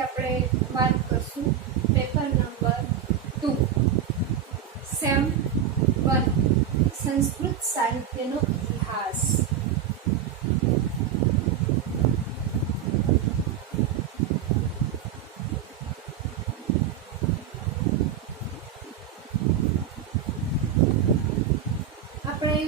આપણે વાત કરશું પેપર નંબર 2 સેમ 1 સંસ્કૃત સાહિત્યનો ઇતિહાસ। આપણે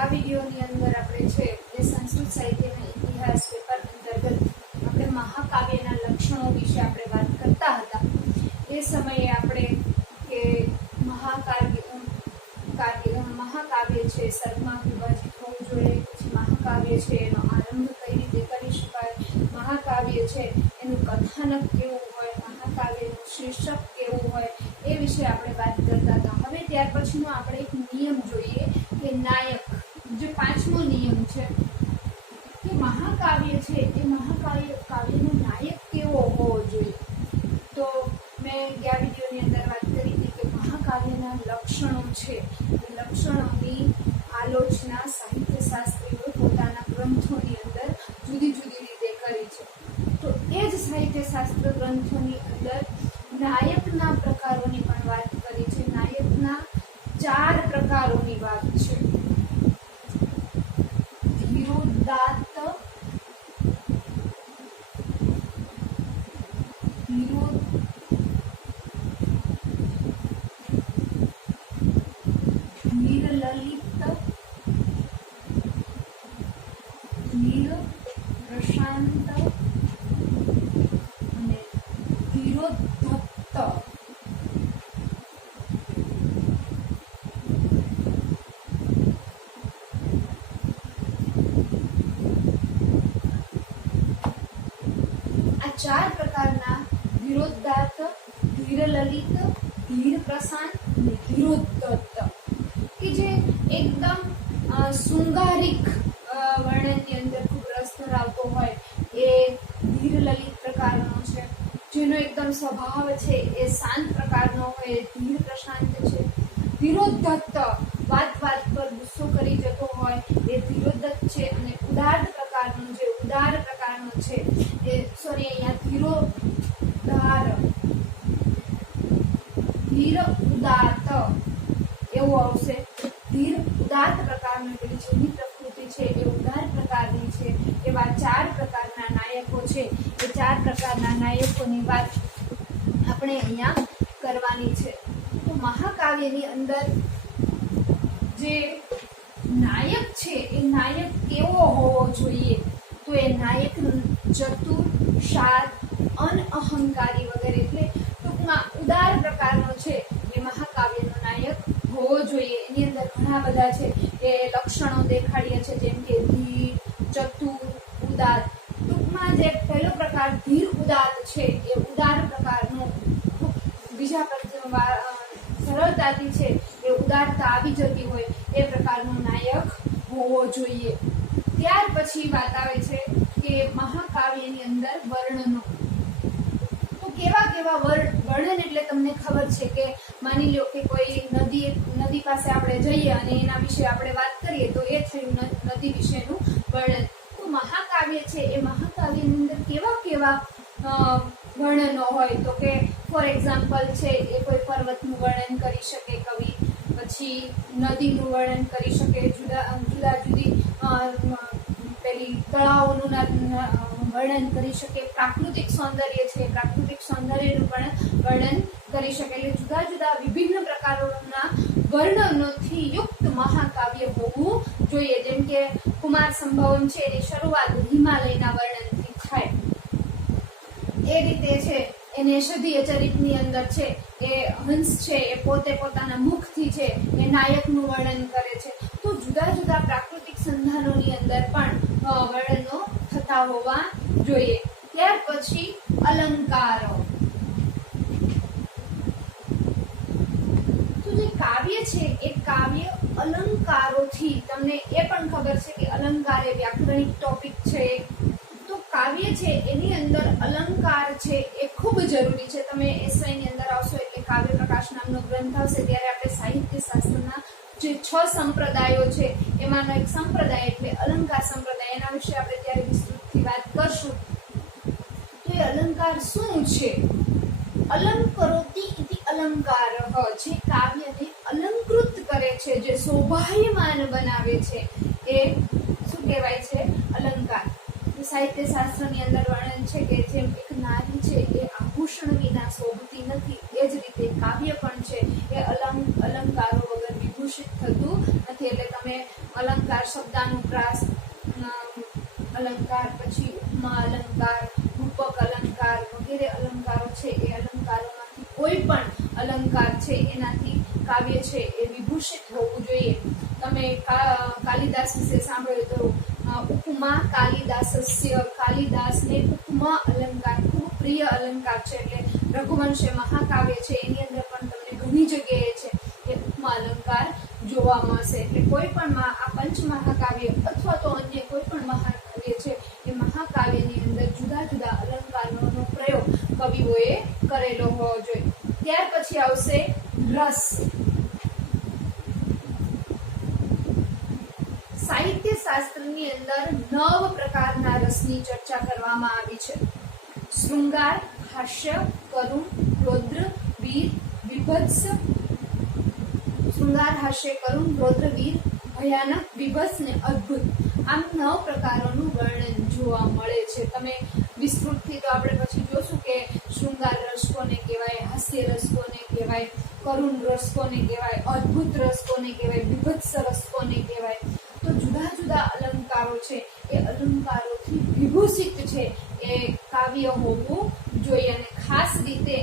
આ વિડીયોની અંદર આપણે છે એ સંસ્કૃત સાહિત્યના ઇતિહાસ પેપર અંતર્ગત આપણે મહાકાવ્યના લક્ષણો વિશે આપણે વાત કરતા હતા। એ સમયે આપણે કે મહાકાવ્ય છે સર્ગમાં વિભાજિત હોવું જોઈએ, પછી મહાકાવ્ય છે એનો આરંભ કઈ રીતે કરી શકાય, મહાકાવ્ય છે એનું કથાનક કેવું હોય, મહાકાવ્યનું શીર્ષક કેવું હોય, એ વિશે આપણે વાત કરતા હતા। હવે ત્યાર પછીનો આપણે એક નિયમ જોઈએ કે નાયક, જે 5મો નિયમ છે કે મહાકાવ્ય છે એ કાવ્યનો નાયક કેવો હોવો જોઈએ। તો મેં ગયા વિડીયોની અંદર વાત કરી હતી કે મહાકાવ્યના લક્ષણો છે, એ લક્ષણોની આલોચના સાહિત્ય શાસ્ત્રીઓ પોતાના ગ્રંથોની અંદર જુદી જુદી રીતે કરી છે। તો એ જ સાહિત્ય શાસ્ત્ર ગ્રંથોની અંદર નાયકના પ્રકારોની પણ વાત કરી છે। નાયકના 4 પ્રકારોની વાત છે। ધીરોદાત્ત, ધીરલલિત, ધીર પ્રશાંત અને ધીરોદ્ધત। આ 4 પ્રકારના ધીરોદાત્ત, ધીરલલિત, ધીર પ્રશાંત અને ધીરોદ્ધત કે જે એકદમ શૃંગારિક વર્ણનની અંદર ખૂબ રસ ધરાવતો હોય એ ધીરલલિત પ્રકારનો છે। જેનો એકદમ સ્વભાવ છે એ શાંત પ્રકારનો હોય એ ધીર પ્રશાંત છે। ધીરોદ્ધત વાત પર ગુસ્સો કરી જતો હોય એ ધીરોદ્ધત છે। અને ઉદાર પ્રકારનો છે એ અહીંયા ધીર ઉદાત્ત એવું આવશે। ધીર ઉદાત્ત પ્રકારનો એટલે જેની પ્રકૃતિ છે એ ઉદાર પ્રકારની છે। એવા 4 પ્રકારના નાયકો છે, એ 4 પ્રકારના નાયકોની વાત આપણે અહીંયા કરવાની છે। તો મહાકાવ્યની અંદર જે નાયક છે એ નાયક કેવો હોવો જોઈએ? તો એ નાયક ચતુર, શાંત, અનઅહંકારી વગેરે એટલે ટૂંકમાં ઉદાર પ્રકારનો છે એ મહાકાવ્યનો નાયક હોવો જોઈએ। એની અંદર ઘણા બધા છે એ લક્ષણો દેખાડીએ છે, જેમ કે ધીર, ચતુર, ઉદાર। ટૂંકમાં જે પહેલો પ્રકાર ધીર ઉદાર છે એ ઉદાર પ્રકારનો, બીજા સરળતાથી છે એ ઉદારતા આવી જતી હોય એ પ્રકારનો નાયક હોવો જોઈએ। ત્યાર પછી વાત આવે છે કે મહાકાવ્યની અંદર વર્ણનો। તો કેવા વર્ણન એટલે તમને ખબર છે કે માની લો કે કોઈ નદી પાસે આપણે જઈએ અને એના વિશે આપણે વાત કરીએ તો એ થયું નદી વિશેનું વર્ણન। તો મહાકાવ્ય છે એ મહાકાવ્યની અંદર કેવા વર્ણનો હોય? તો કે ફોર એક્ઝામ્પલ છે એ કોઈ પર્વતનું વર્ણન કરી શકે કવિ, પછી નદીનું વર્ણન કરી શકે, જુદી પેલી તળાવોનું વર્ણન કરી શકે, પ્રાકૃતિક સૌંદર્ય છે પ્રાકૃતિક સૌંદર્યનું પણ વર્ણન કરી શકે। એટલે જુદા જુદા વિભિન્ન પ્રકારોના વર્ણનોથી યુક્ત મહાકાવ્ય હોવું જોઈએ। જેમ કે કુમાર સંભવમ છે એની શરૂઆત હિમાલયના વર્ણનથી થાય, એ રીતે છે એને ષધીય ચરિતની અંદર છે એ હંસ છે એ પોતે પોતાના મુખથી છે એ નાયકનું વર્ણન કરે છે। તો જુદા જુદા પ્રાકૃતિક સંધાનોની અંદર પણ વર્ણનો થતા હોવા જોઈએ। ત્યાર પછી અલંકારો। તો જે કાવ્ય છે એ કાવ્ય અલંકારોથી, તમને એ પણ ખબર છે કે અલંકાર એ વ્યાકરણિક ટોપિક છે, તો કાવ્ય છે એની અંદર અલંકાર છે એ ખૂબ જરૂરી છે। તમે એસવાયની અંદર આવશો એટલે કાવ્ય પ્રકાશ નામનો ગ્રંથ આવશે ત્યારે આપણે સાહિત્ય શાસ્ત્રના જે 6 સંપ્રદાયો છે એમાંનો એક સંપ્રદાય એટલે અલંકાર સંપ્રદાય, એના વિશે આપણે ત્યારે વિસ્તૃતથી વાત કરશું। તો તો એ અલંકાર શું છે? અલંકરોતિ ઇતિ અલંકારઃ, જે કાવ્યને અલંકૃત કરે છે, જે શોભાયમાન બનાવે છે, એ શું કહેવાય છે? અલંકાર. સાહિત્ય શાસ્ત્રની અંદર વર્ણન છે કે જેમ એક નારી છે એ આભૂષણ વિના શોભતી નથી, એ જ રીતે કાવ્ય પણ છે એ અલંકારો વગર વિભૂષિત થતું નથી. એટલે તમે અલંકાર, શબ્દાનુપ્રાસ અલંકાર, પછી ઉપમા અલંકાર, રૂપક અલંકાર વગેરે અલંકારો છે, એ અલંકારોમાંથી કોઈ પણ અલંકાર છે એનાથી કાવ્ય છે એ વિભૂષિત હોવું જોઈએ. તમે કાલિદાસ વિશે સાંભળ્યું તો ઉપમા કાલિદાસસ્ય, કાલિદાસને ઉપમા અલંકાર ખૂબ પ્રિય અલંકાર છે. એટલે રઘુવંશ મહાકાવ્ય છે એની અંદર પણ તમને ઘણી જગ્યાએ છે એ ઉપમા અલંકાર જોવા મળશે. એટલે કોઈ પણ આ પંચ મહાકાવ્ય અથવા તો અન્ય કોઈ પણ મહાકાવ્ય છે એ મહાકાવ્યની અંદર જુદા જુદા અલંકારોનો પ્રયોગ કવિઓએ કરેલો હોવો જોઈએ. ત્યાર પછી આવશે રસ. સાહિત્ય શાસ્ત્રની અંદર 9 પ્રકારના રસની ચર્ચા કરવામાં આવી છે. શૃંગાર, હાસ્ય, કરુણ, રૌદ્ર, વીર, વિભત્સ. શૃંગાર, હાસ્ય, કરુણ, રૌદ્ર, વીર, ભયાનક, વિભત્સ ને અદ્ભુત. આમ 9 પ્રકારોનું વર્ણન જોવા મળે છે. તમે વિસ્તૃતથી તો આપણે પછી જોશું કે શૃંગાર રસ કોને કહેવાય, હાસ્ય રસ કોને કહેવાય, કરુણ રસ કોને કહેવાય, અદ્ભુત રસ કોને કહેવાય, વિભત્સ રસ કોને કહેવાય. તો જુદા જુદા અલંકારો છે એ અલંકારોથી વિભૂષિત છે એ કાવ્ય હોવું જોઈએ. અને ખાસ રીતે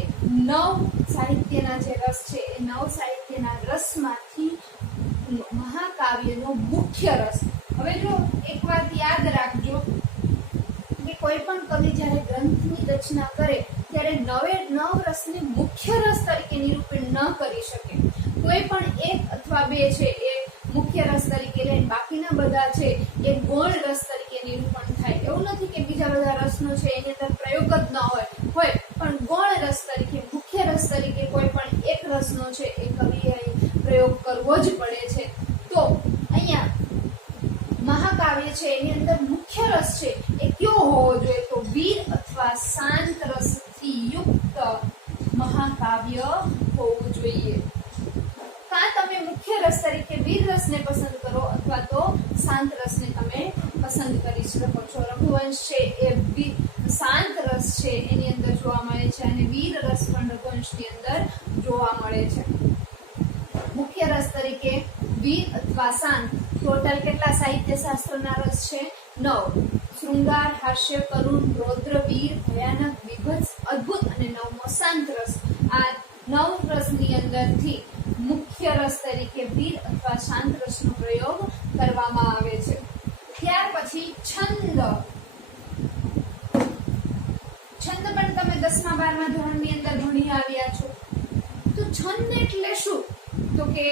9 સાહિત્યના જે રસ છે એ 9 સાહિત્યના રસમાંથી મહાકાવ્યનો મુખ્ય રસ. હવે જો એક વાત યાદ રાખજો કે કોઈ પણ કવિ જ્યારે ગ્રંથની રચના કરે ત્યારે 9 રસને મુખ્ય રસ તરીકે નિરૂપણ ન કરી શકે. કોઈ પણ એક અથવા બે છે એ મુખ્ય રસ તરીકે લઈને બાકીના બધા છે એ ગૌણ રસ તરીકે નિરૂપણ થાય. એવું નથી કે બીજા બધા રસનો છે એની અંદર પ્રયોગ જ ન હોય, પણ ગૌણ રસ તરીકે, મુખ્ય રસ તરીકે કોઈ પણ એક રસનો છે એ કવિએ પ્રયોગ કરવો જ પડે છે. તો અહીંયા મહાકાવ્ય છે એની અંદર મુખ્ય રસ છે એ કયો હોવો જોઈએ? તો વીર અથવા શાંત રસથી યુક્ત મહાકાવ્ય હોવું જોઈએ. કાં તમે મુખ્ય રસ તરીકે વીર રસને પસંદ કરો અથવા તો શાંત રસને તમે પસંદ કરી શકો છો. રઘુવંશ છે એ શાંત રસ છે એની અંદર જોવા મળે છે અને વીર રસ પણ રઘુવંશની અંદર જોવા મળે છે. મુખ્ય રસ તરીકે વીર અથવા શાંત. ટોટલ કેટલા સાહિત્ય શાસ્ત્રના રસ છે? 9. શૃંગાર, હાસ્ય, કરુણ, રૌદ્ર, વીર, ભયાનક, વિભત્સ, અદ્ભુત અને 9મો શાંત રસ. આ 9 રસની અંદરથી મુખ્ય રસ તરીકે વીર અથવા શાંત રસનો પ્રયોગ કરવામાં આવે છે. ત્યાર પછી છંદ. છંદ પણ તમે 10મા 12મા ધોરણની અંદર ભણી આવ્યા છો. તો છંદ એટલે શું? તો કે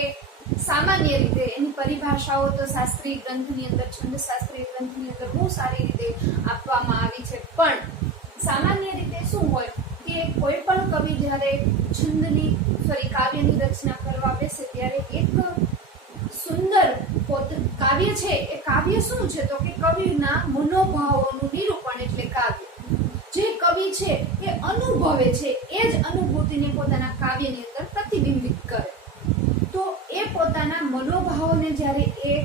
સામાન્ય રીતે એની પરિભાષાઓ તો શાસ્ત્રીય ગ્રંથની અંદર, છંદ શાસ્ત્રીય ગ્રંથની અંદર બહુ સારી રીતે આપવામાં આવી છે. પણ સામાન્ય રીતે શું હોય કે કોઈ પણ કવિ જ્યારે કાવ્યની રચના કરવા બેસે ત્યારે એક સુંદર કાવ્ય છે એ કાવ્ય શું છે? તો કે કવિના મનોભાવોનું નિરૂપણ એટલે કાવ્ય. જે કવિ છે એ અનુભવે છે એ જ અનુભૂતિને પોતાના કાવ્યની અંદર પ્રતિબિંબિત કરે. તો એ પોતાના મનોભાવોને જ્યારે એ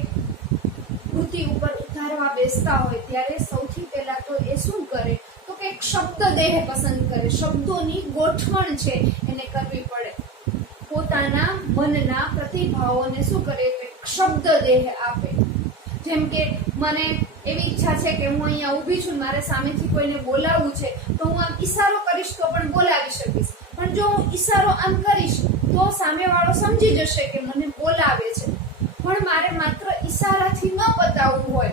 કૃતિ ઉપર ઉતારવા બેસતા હોય ત્યારે સૌથી પહેલા તો એ શું કરે? તો કે શબ્દ દેહ પસંદ કરે. શબ્દોની ગોઠવણ છે એને કરવી પડે. પોતાના મનના પ્રતિભાવોને શું કરે? શબ્દ દેહ આપે. જેમ કે મને એવી ઈચ્છા છે કે હું અહીંયા ઊભી છું, મારે સામેથી કોઈને બોલાવવું છે, તો હું આમ ઈશારો કરીશ તો પણ બોલાવી શકીશ. પણ જો હું ઈશારો આમ કરીશ તો સામેવાળો સમજી જશે કે મને બોલાવે છે. પણ મારે માત્ર ઈશારાથી ન બતાવવું હોય,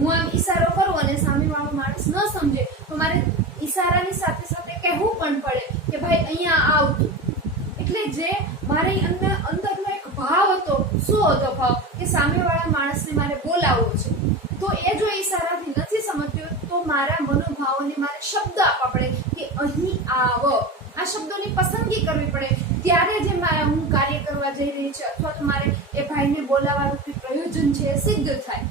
હું આમ ઈશારો કરું અને સામેવાળો માણસ ન સમજે તો મારે ઈશારાની સાથે સાથે કહેવું પણ પડે કે ભાઈ અહીંયા આવતું. એટલે જે મારી અંદરનો એક ભાવ હતો, શું હતો ભાવ? કે સામેવાળા માણસને મારે બોલાવવો છે. તો એ જો ઈશારાથી નથી સમજ્યો તો મારા મનોભાવોને મારે શબ્દ આપવા પડે કે અહીં આવ. આ શબ્દોની પસંદગી કરવી પડે. ત્યારે જે હું કાર્ય કરવા જઈ રહી છે અથવા તો મારે એ ભાઈને બોલાવવાનું જે પ્રયોજન છે એ સિદ્ધ થાય.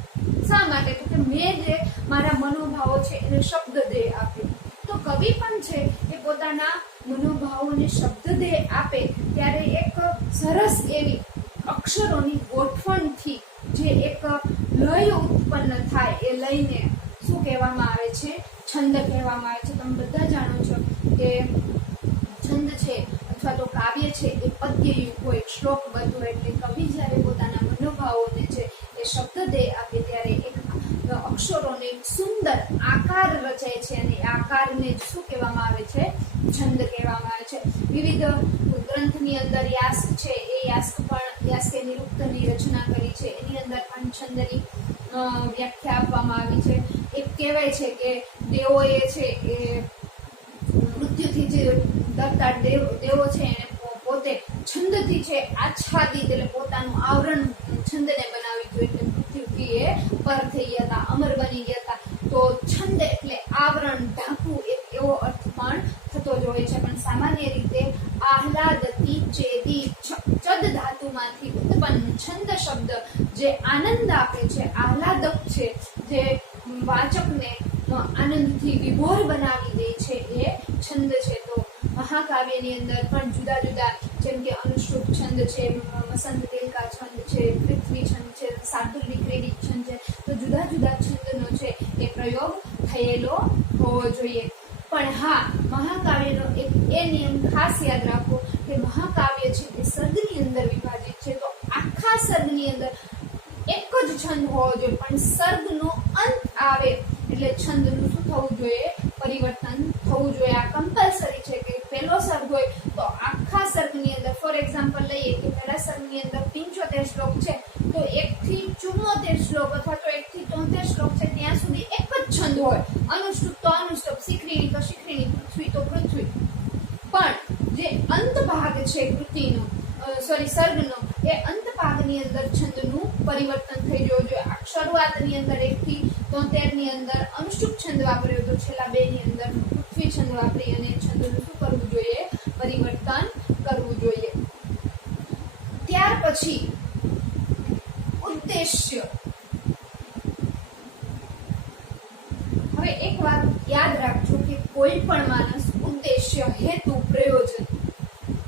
શા માટે? તો કે મેં જે મારા મનોભાવો છે એને શબ્દ દેહ આપ્યો. તો કવિ પણ છે એ પોતાના મનોભાવોને શબ્દદેહ આપે ત્યારે એક સરસ એવી અક્ષરોની ગોઠવણથી જે એક લય ઉત્પન્ન થાય એ લયને શું કહેવામાં આવે છે? છંદ કહેવામાં આવે છે. તમે બધા જાણો છો કે છંદ છે અથવા તો કાવ્ય છે એ પદ્યયુગ હોય, શ્લોકબદ્ધ હોય, એટલે કવિ જ્યારે પોતાના મનોભાવોને છે એ શબ્દદેહ આપે ત્યારે એક અક્ષરોને સુંદર આકાર રચાય છે અને આકારને શું કહેવામાં આવે છે? છંદ કહેવામાં આવે છે. વિવિધ ગ્રંથની અંદર યાસ્ક છે એ યાસ્કે નિરુક્તની રચના કરી છે, એની અંદર પણ છંદની વ્યાખ્યા આપવામાં આવી છે. એક કહેવાય છે કે દેવોએ છે એ મૃત્યુથી જે ડરતા દેવો છે એને પોતે છંદથી છે આચ્છાદિત એટલે પોતાનું આવરણ છંદને બનાવી દીધું, એટલે મૃત્યુથી એ પર થઈ ગયા હતા, અમર બની ગયા હતા. તો છંદ એટલે આવરણ, ઢાંકવું, એક એવો અર્થ પણ થતો જ હોય છે. પણ સામાન્ય રીતે આહલાદતી ચેદી ચદ ધાતુમાંથી ઉત્પન્ન છંદ શબ્દ જે આનંદ આપે છે, આહલાદક છે, જે વાચકને આનંદથી વિભોર બનાવી દે છે એ છંદ છે. તો મહાકાવ્યની અંદર પણ જુદા જુદા, જેમ કે અનુષ્ટુપ છંદ છે, વસંત તિલકા છંદ છે, પૃથ્વી છંદ છે, શાર્દુલ વિક્રેડિત છંદ છે, તો જુદા જુદા છંદનો છે એ પ્રયોગ થયેલો હોવો જોઈએ. પણ હા, મહાકાવ્યનો એક એ નિયમ ખાસ યાદ રાખો કે મહાકાવ્ય છે એ સર્ગની અંદર વિભાજિત છે. તો આખા સર્ગની અંદર એક જ છંદ હોવો જોઈએ, પણ સર્ગનો અંત આવે એટલે છંદનું શું થવું જોઈએ? પરિવર્તન થવું જોઈએ. આ કમ્પલસરી છે કે પહેલો સર્ગ હોય તો આખા સર્ગની અંદર, ફોર એક્ઝામ્પલ લઈએ કે પહેલા સર્ગની અંદર 75 શ્લોક છે તો 1 થી 74 શ્લોક અથવા તો 1 થી 73 શ્લોક છે ત્યાં સુધી એક જ છંદ હોય. અનુષ્ટુપ તો અનુષ્ટુપ, શિખરીણી તો શિખરીણી, પૃથ્વી તો પૃથ્વી. પણ જે અંત ભાગ છે કૃતિનો, સર્ગનો, એ અંત ભાગની અંદર છંદનું પરિવર્તન થઈ જવું જોઈએ. શરૂઆતની અંદર 1 થી 73 ની અંદર અનુષ્ટુપ છંદ વાપર્યો તો છેલ્લા 2 ની અંદર પૃથ્વી છંદ વાપરી અને છંદનું શું કરવું જોઈએ? પરિવર્તન કરવું જોઈએ. ત્યાર પછી ઉદ્દેશ્ય. હવે એક વાત યાદ રાખજો કે કોઈ પણ માણસ ઉદ્દેશ્ય, હેતુ, પ્રયોજન,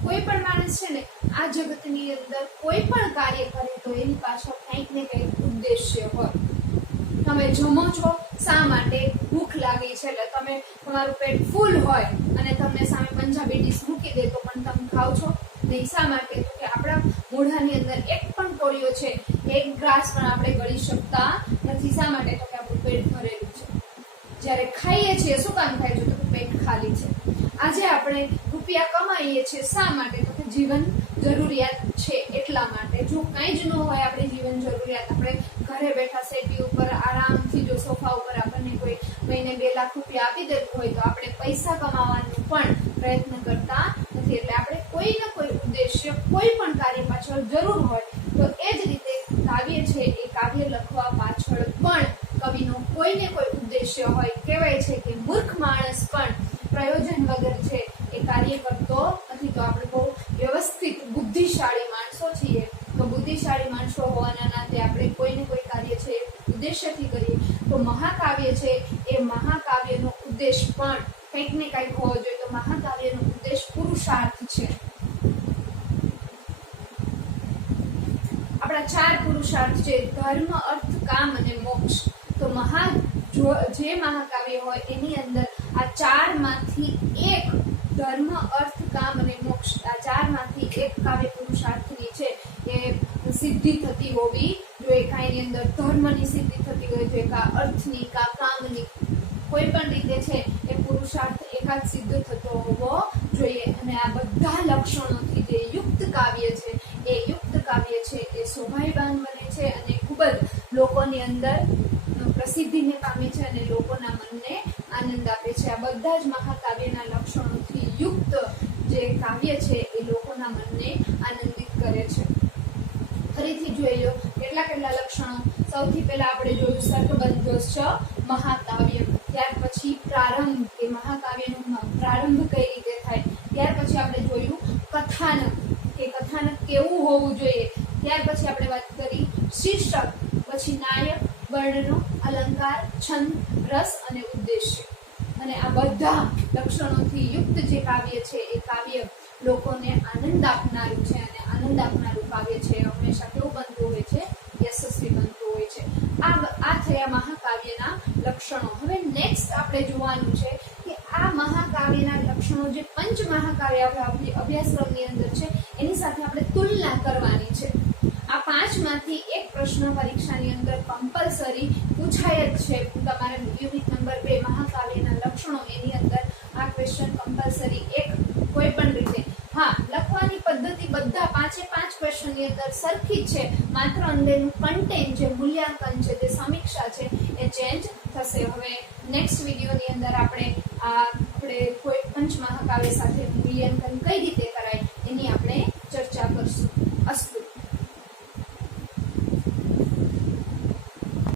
કોઈ પણ માણસ છે ને આ જગતની અંદર કોઈ પણ કાર્ય કરે તો એની પાછળ કંઈક ને કંઈક ઉદ્દેશ્ય હોય. તમે જમો છો શા માટે? ભૂખ લાગી છે એટલે તમે, તમારું પેટ ફૂલ હોય અને તમને સામે પંજાબી ડીશ મૂકી દે તો પણ તમે ખાવ છો નહીં. શા માટે? તો કે આપણા મોઢાની અંદર એક પણ કોળિયો છે, એક ગ્રાસ પણ આપણે ગળી શકતા નથી. શા માટે? તો કે આપણું પેટ ભરેલું છે. જ્યારે ખાઈએ છીએ શું કામ ખાય છે? તો કે પેટ ખાલી છે. આજે આપણે રૂપિયા કમાઈએ છીએ શા માટે? તો કે જીવન જરૂરિયાત છે એટલા માટે. જો કંઈ જ ન હોય આપણી જીવન જરૂરિયાત, આપણે ઘરે બેઠા સેટી ઉપર આરામથી જો સોફા ઉપર આપણને કોઈ મહિને 2 લાખ રૂપિયા આપી દેતું હોય તો આપણે પૈસા કમાવાનો પણ પ્રયત્ન કરતા નથી. એટલે આપણે કોઈ ને કોઈ ઉદ્દેશ્ય કોઈ પણ કાર્ય પાછળ જરૂર હોય. તો એ જ રીતે કાવ્ય છે એ કાવ્ય લખવા પાછળ પણ કવિનો કોઈ ને કોઈ ઉદ્દેશ્ય હોય. કહેવાય છે કે મૂર્ખ માણસ પણ પ્રયોજન વગર છે એ કાર્ય કરતો નથી. તો આપણે બહુ વ્યવસ્થિત બુદ્ધિશાળી માણસો છીએ. તો બુદ્ધિશાળી માણસો હોવાના નાતે આપણે કોઈ ને કોઈ કાર્ય છે ઉદ્દેશ્યથી કરીએ. તો મહાકાવ્ય છે એ મહાકાવ્યનો ઉદ્દેશ પણ કંઈક ને કંઈક હોવો જોઈએ. તો મહાકાવ્યનો ઉદ્દેશ પુરુષાર્થ છે. આપણા 4 પુરુષાર્થ છે: ધર્મ, અર્થ, કામ અને મોક્ષ. તો જે મહાકાવ્ય હોય એની અંદર આ 4 માંથી એક ધર્મ, અર્થ, કામ અને મોક્ષ, આ 4 માંથી એક કાવ્ય પુરુષાર્થની છે એ સિદ્ધિ થતી હોવી જોઈએ. કાંઈની અંદર ધર્મની સિદ્ધિ થતી હોય છે, કા અર્થની, કા કામની, કોઈ પણ રીતે છે એ પુરુષાર્થ એકાદ સિદ્ધ થતો હોવો જોઈએ. અને આ બધા લક્ષણોથી જે યુક્ત કાવ્ય છે એ યુક્ત કાવ્ય છે એ શોભાયમાન બને છે અને ખૂબ જ લોકોની અંદર પ્રસિદ્ધિને પામે છે અને લોકોના મનને આનંદ આપે છે. આ બધા જ મહાકાવ્યના લક્ષણોથી યુક્ત જે કાવ્ય છે એ લોકોના મનને આનંદિત કરે છે. ફરીથી જોઈ લો કેટલા લક્ષણો. સૌથી પહેલા આપણે જોયું સર્ગબદ્ધ મહાકાવ્ય, ત્યાર પછી પ્રારંભ, કે મહાકાવ્યનો પ્રારંભ કઈ રીતે થાય. ત્યાર પછી આપણે જોયું કથાનક, કે કથાનક કેવું હોવું જોઈએ. ત્યાર પછી આપણે વાત કરી શીર્ષક, પછી નાયક, વર્ણનો, અલંકાર, છંદ, રસ અને ઉદ્દેશ્ય. અને આ બધા લક્ષણોથી યુક્ત જે કાવ્ય છે એ કાવ્ય લોકોને આનંદ આપનારું છે, અને આનંદ આપનારું કાવ્ય છે હંમેશા કેવું બનતું હોય છે, યશસ્વી બનતું હોય છે. આ થયા મહાકાવ્યના લક્ષણો. હવે નેક્સ્ટ આપણે જોવાનું છે કે આ મહાકાવ્યના લક્ષણો જે પંચ મહાકાવ્ય અભ્યાસક્રમની અંદર છે એની સાથે આપણે તુલના કરવાની છે. આ પાંચમાંથી એક પ્રશ્ન પરીક્ષાની અંદર કમ્પલસરી પૂછાય જ છે. તમારે યુનિટ નંબર 2 મહાકાવ્યના લક્ષણો એની અંદર આ ક્વેશ્ચન કમ્પલસરી એક કોઈ પણ રીતે, હા લખવાની પદ્ધતિ બધા પાંચે પાંચ ક્વેશ્ચનની અંદર સરખી જ છે, માત્ર અંદરનું કન્ટેન્ટ જે મૂલ્યાંકન છે, જે સમીક્ષા છે એ ચેન્જ થશે. હવે નેક્સ્ટ વિડીયોની અંદર આપણે કોઈ પંચ મહાકાવ્ય સાથે મૂલ્યાંકન કઈ રીતે કરાય એની આપણે ચર્ચા કરશું. અસ્તુ.